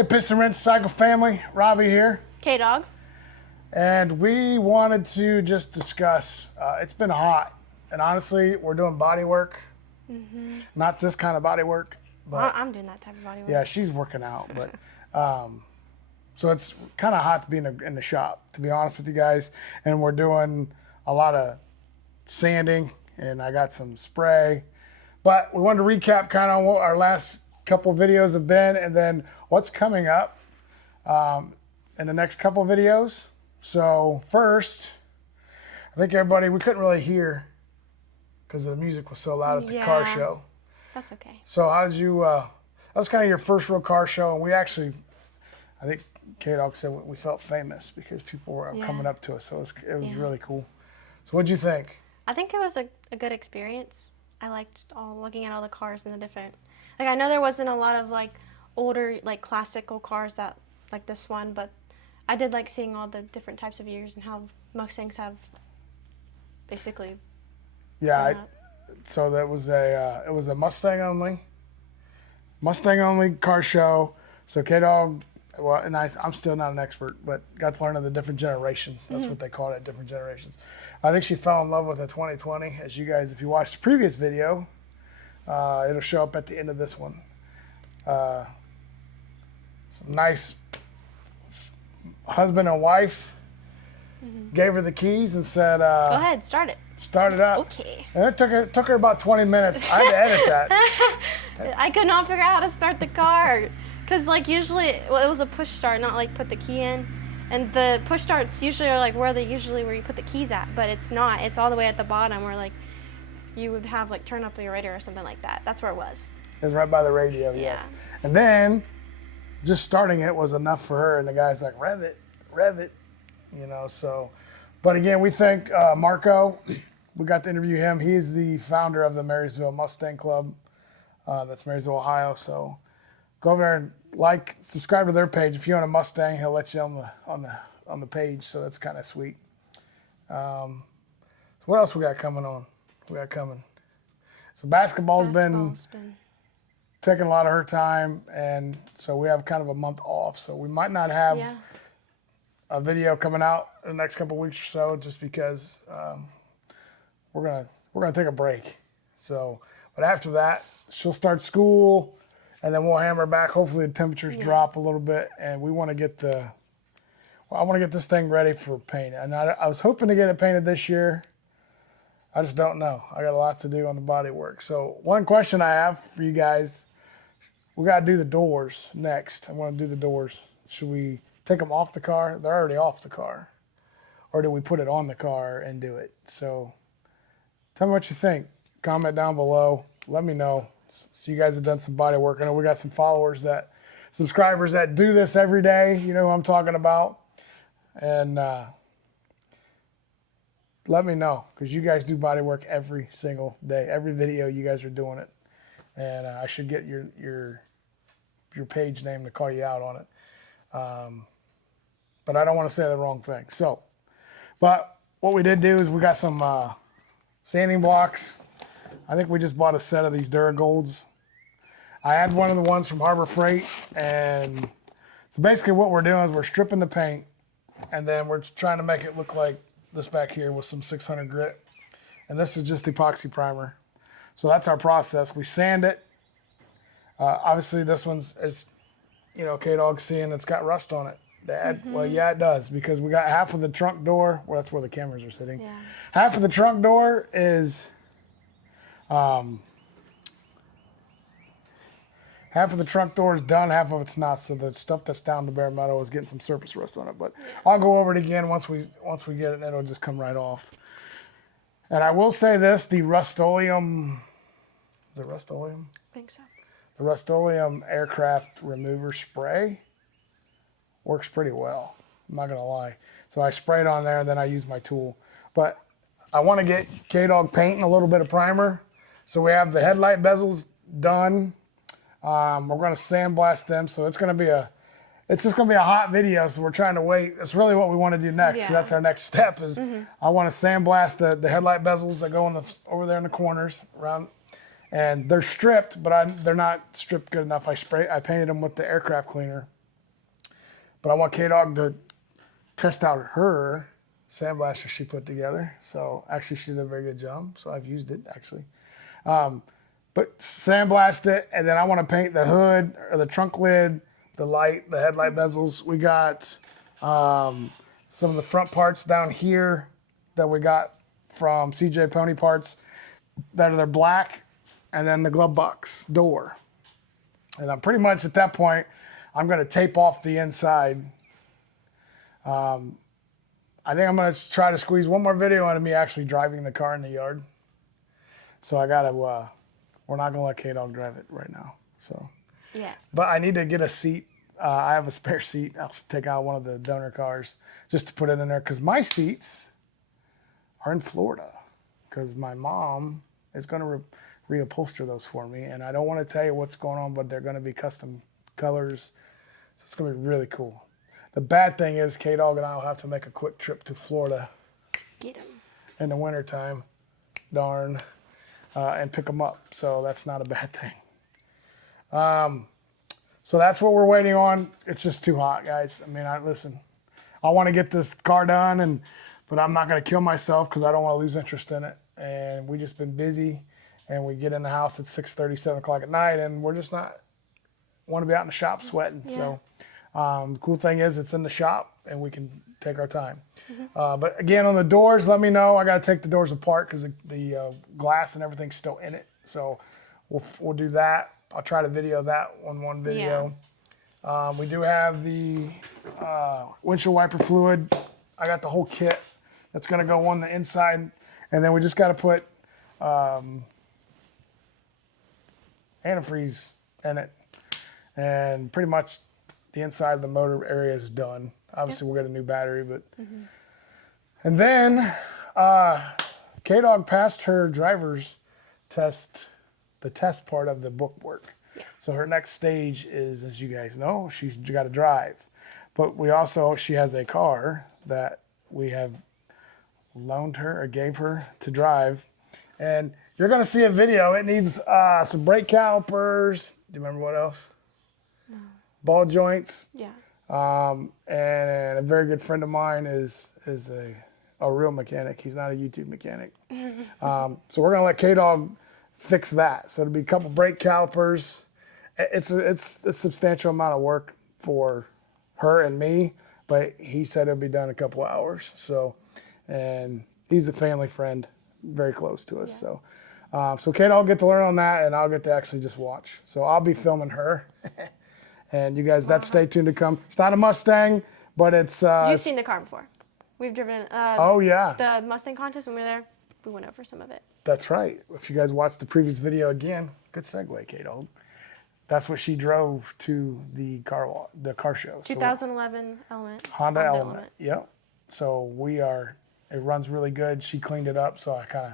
Hey, Piston Rinse Cycle family, Robbie here. K-Dawg. And we wanted to just discuss, it's been hot. And honestly, we're doing body work. Not this kind of body work. But Well, I'm doing that type of body work. yeah, she's working out. But so it's kind of hot to be in the shop, to be honest with you guys. And we're doing a lot of sanding, and I got some spray. But we wanted to recap kind of what our last couple videos have been, and then what's coming up in the next couple videos. So first, I think everybody, we couldn't really hear because the music was so loud at the car show. That's okay. So how did you, that was kind of your first real car show, and we actually, I think K-Dawg said we felt famous because people were coming up to us, so it was really cool. So what'd you think? I think it was a good experience. I liked looking at all the cars and the different, like I know there wasn't a lot of like older like classical cars that like this one, but I did like seeing all the different types of years and how Mustangs have basically. Yeah, so that was it was a Mustang only car show. So K-Dawg, well, and I'm still not an expert, but got to learn of the different generations. That's what they call it, different generations. I think she fell in love with the 2020. As you guys, if you watched the previous video, it'll show up at the end of this one. Some nice husband and wife gave her the keys and said, "Go ahead, start it." Start it up. Okay. And it took her about 20 minutes. I had to edit that. I could not figure out how to start the car, cause like usually, well, it was a push start, not like put the key in. And the push starts usually are like where you put the keys at, but it's not. It's all the way at the bottom where like you would have like turn up the radio or something like that. That's where it was. It was right by the radio, yes. And then just starting it was enough for her, and the guy's like, rev it, you know, so. But again, we thank Marco. We got to interview him. He's the founder of the Marysville Mustang Club. That's Marysville, Ohio. So go over there and subscribe to their page. If you own a Mustang, he'll let you on the page. So that's kind of sweet. So what else we got coming on? So basketball's been taking a lot of her time, and so we have kind of a month off. So we might not have a video coming out in the next couple of weeks or so, just because we're gonna take a break. So, but after that, she'll start school, and then we'll hammer back. Hopefully, the temperatures drop a little bit, and we want to get I want to get this thing ready for paint. And I was hoping to get it painted this year. I just don't know. I got a lot to do on the body work. So one question I have for you guys, we got to do the doors next. I want to do the doors. Should we take them off the car? They're already off the car. Or do we put it on the car and do it? So tell me what you think. Comment down below. Let me know. So you guys have done some body work. I know we got some subscribers that do this every day. You know who I'm talking about. And let me know, because you guys do body work every single day. Every video you guys are doing it. And I should get your page name to call you out on it. But I don't want to say the wrong thing. So, but what we did do is we got some sanding blocks. I think we just bought a set of these Duragolds. I had one of the ones from Harbor Freight, and so basically what we're doing is we're stripping the paint, and then we're trying to make it look like this back here with some 600 grit. And this is just epoxy primer. So that's our process. We sand it. Obviously this one's, you know, K-Dawg seeing it's got rust on it. Well, yeah, it does, because we got half of the trunk door. Well, that's where the cameras are sitting. Yeah. Half of the trunk door is, half of the trunk door is done, half of it's not. So the stuff that's down to bare metal is getting some surface rust on it. But I'll go over it again once we get it, and it'll just come right off. And I will say this: the Rust-Oleum, I think so. The Rust-Oleum aircraft remover spray works pretty well. I'm not gonna lie. So I spray it on there, and then I use my tool. But I want to get K-Dawg paint and a little bit of primer. So we have the headlight bezels done. We're going to sandblast them, so it's just going to be a hot video. So we're trying to wait. That's really what we want to do next, because that's our next step. Is I want to sandblast the headlight bezels that go over there in the corners around, and they're stripped, but they're not stripped good enough. I painted them with the aircraft cleaner, But I want K-Dawg to test out her sandblaster she put together. So actually she did a very good job. So I've used it actually. But sandblast it, and then I want to paint the hood or the trunk lid, the light, the headlight bezels. We got some of the front parts down here that we got from CJ Pony Parts that are black, and then the glove box door. And I'm pretty much at that point, I'm going to tape off the inside. I think I'm going to try to squeeze one more video out of me actually driving the car in the yard. So I got to, we're not going to let K-Dawg drive it right now. So, Yeah. but I need to get a seat. I have a spare seat. I'll take out one of the donor cars just to put it in there because my seats are in Florida because my mom is going to reupholster those for me. And I don't want to tell you what's going on, but they're going to be custom colors. So it's going to be really cool. The bad thing is K-Dawg and I will have to make a quick trip to Florida Get him. in the wintertime. Darn. And pick them up. So that's not a bad thing. So that's what we're waiting on. It's just too hot, guys. I mean, listen, I want to get this car done, but I'm not going to kill myself because I don't want to lose interest in it. And we just been busy, and we get in the house at 6:30, 7 o'clock at night, and we're just not want to be out in the shop sweating. Yeah. So the cool thing is it's in the shop, and we can take our time. But again, on the doors, let me know. I got to take the doors apart because the glass and everything's still in it. So we'll do that. I'll try to video that on one video. Yeah. We do have the windshield wiper fluid. I got the whole kit that's going to go on the inside. And then we just got to put antifreeze in it. And pretty much the inside of the motor area is done. Obviously, we'll get a new battery, but... And then K-Dawg passed her driver's test, the test part of the book work. Yeah. So her next stage is, as you guys know, she's got to drive. But she has a car that we have loaned her or gave her to drive. And you're going to see a video. It needs some brake calipers. Do you remember what else? No. Ball joints. Yeah. And a very good friend of mine is a real mechanic. He's not a YouTube mechanic. So we're gonna let K-Dawg fix that. So it'll be a couple brake calipers. It's a substantial amount of work for her and me, but he said it'll be done in a couple of hours. So, and he's a family friend, very close to us. Yeah. So K-Dawg will get to learn on that, and I'll get to actually just watch. So I'll be filming her. And you guys, that's stay tuned to come. It's not a Mustang, but it's... You've seen the car before. We've driven oh, yeah. the Mustang contest when we were there. We went over some of it. That's right. If you guys watched the previous video again, good segue, K-Dawg. That's what she drove to the car show. 2011 Element. Honda Element. Yep. So it runs really good. She cleaned it up, so I kind of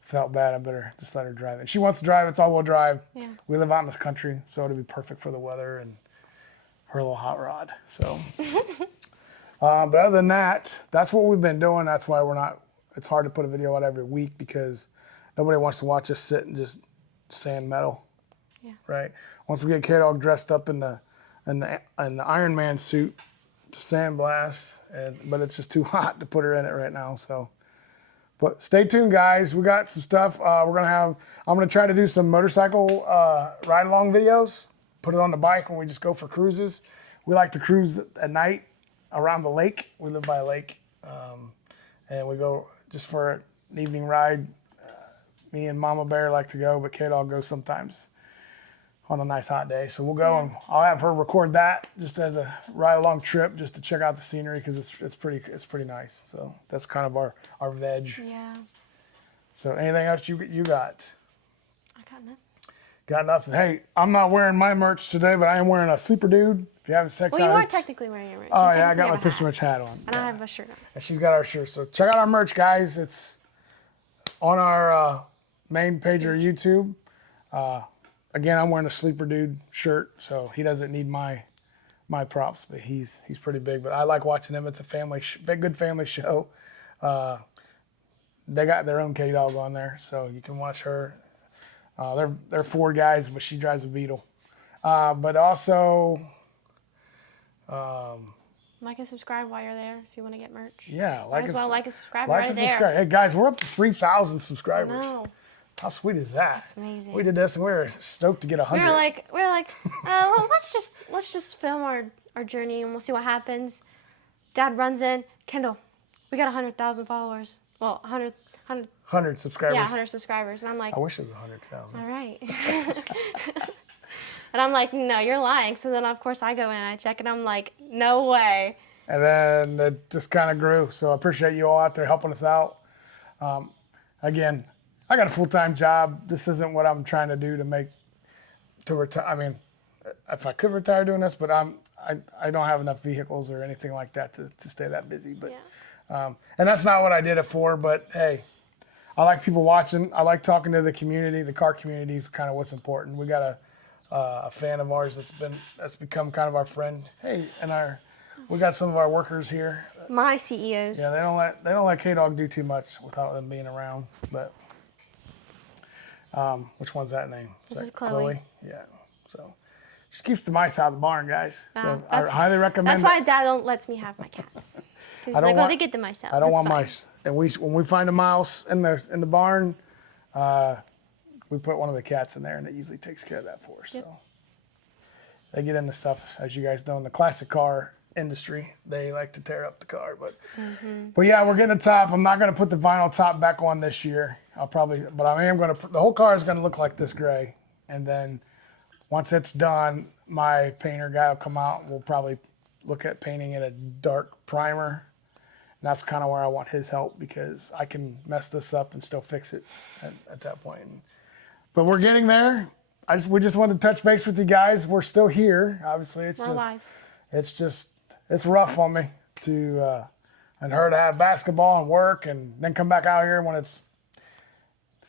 felt bad. I better just let her drive it. She wants to drive. It's all-wheel drive. Yeah. We live out in the country, so it'll be perfect for the weather and her little hot rod. So, but other than that, that's what we've been doing. That's why it's hard to put a video out every week because nobody wants to watch us sit and just sand metal. Yeah. Right. Once we get K-Dawg dressed up in the Iron Man suit to sandblast, but it's just too hot to put her in it right now. So, but stay tuned, guys. We got some stuff. I'm gonna try to do some motorcycle ride along videos. Put it on the bike when we just go for cruises. We like to cruise at night around the lake. We live by a lake, and we go just for an evening ride. Me and Mama Bear like to go, but K-Dawg goes sometimes on a nice hot day. So we'll go and I'll have her record that just as a ride along trip, just to check out the scenery because it's pretty nice. So that's kind of our veg. Yeah. So anything else you got? I got nothing. Got nothing. Hey, I'm not wearing my merch today, but I am wearing a Sleeper Dude. If you haven't checked out. Well, you are technically wearing your merch. Oh, yeah, I got my Pistol Mitch hat on. And I have a shirt on. And she's got our shirt. So check out our merch, guys. It's on our main page of YouTube. Again, I'm wearing a Sleeper Dude shirt, so he doesn't need my props, but he's pretty big. But I like watching him. It's a good family show. They got their own K-Dawg on there, so you can watch her. They're four guys, but she drives a Beetle. But also, Like and subscribe while you're there if you want to get merch. Yeah, Might as well like and subscribe like right and there. subscribe. Hey guys, we're up to 3,000 I subscribers. know. How sweet is that? It's amazing. We did this and we were stoked to get 100. We were like, well, let's just film our journey and we'll see what happens. Dad runs in, Kendall, we got 100,000 followers. Well, 100 subscribers. Yeah, 100 subscribers. And I'm like, I wish it was 100,000. all right. And I'm like, no, you're lying. So then, of course, I go in and I check, and I'm like, no way. And then it just kind of grew. So I appreciate you all out there helping us out. Again, I got a full-time job. This isn't what I'm trying to do to retire. I mean, if I could retire doing this, but I don't have enough vehicles or anything like that to stay that busy. But Yeah. and that's not what I did it for. But hey, I like people watching. I like talking to the community. The car community is kind of what's important. We got a fan of ours that's become kind of our friend. Hey, and we got some of our workers here. My CEOs. Yeah, they don't let K-Dawg do too much without them being around. But which one's that name? This is that Chloe. Yeah. So she keeps the mice out of the barn, guys. So I That's- highly recommend. That's why Dad don't lets me have my cats. He's like, oh, they get the mice out. I don't That's want fine. mice. And when we find a mouse in the barn, we put one of the cats in there, and it usually takes care of that for us. Yep. So they get into stuff, as you guys know, in the classic car industry. They like to tear up the car, but yeah, we're getting the top. I'm not going to put the vinyl top back on this year. But I am going to. The whole car is going to look like this gray, and then once it's done, my painter guy will come out and we'll probably look at painting it a dark primer. And that's kind of where I want his help, because I can mess this up and still fix it at that point. But we're getting there. We just wanted to touch base with you guys. We're still here. Obviously, We're alive. It's rough on me and her to have basketball and work and then come back out here when it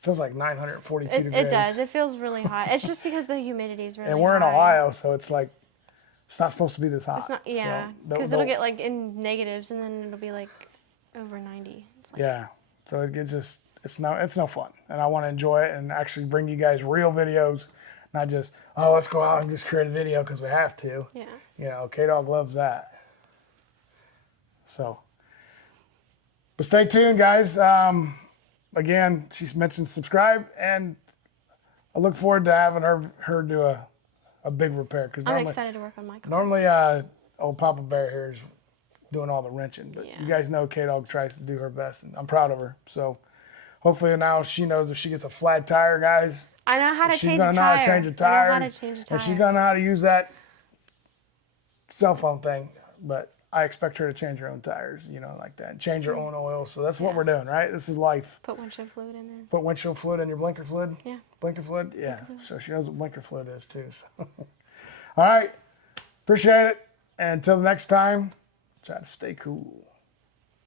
feels like 942 degrees. It does. It feels really hot. It's just because the humidity is really high. And we're in Ohio, so it's like, it's not supposed to be this hot. It's not, yeah, because it'll get like in negatives and then it'll be like over 90. It's like, yeah, so it's no fun. And I want to enjoy it and actually bring you guys real videos, not just, oh, let's go out and just create a video because we have to. Yeah. You know, K-Dawg loves that. So, but stay tuned, guys. Again, she's mentioned subscribe, and I look forward to having her do a big repair. Cause I'm excited to work on my car. Normally, old Papa Bear here is doing all the wrenching, but Yeah. you guys know K-Dawg tries to do her best, and I'm proud of her. So hopefully now she knows if she gets a flat tire, guys, I know how to she's change a gonna know tire. how to change a I tire, know how to change a tire. and she's gonna know how to use that cell phone thing. But I expect her to change her own tires, like that, and change her own oil. So that's what we're doing, right? This is life. Put windshield fluid in there. Put windshield fluid in your blinker fluid. Yeah. Blinker fluid. Yeah. So she knows what blinker fluid is too. So. All right. Appreciate it. And until the next time, try to stay cool.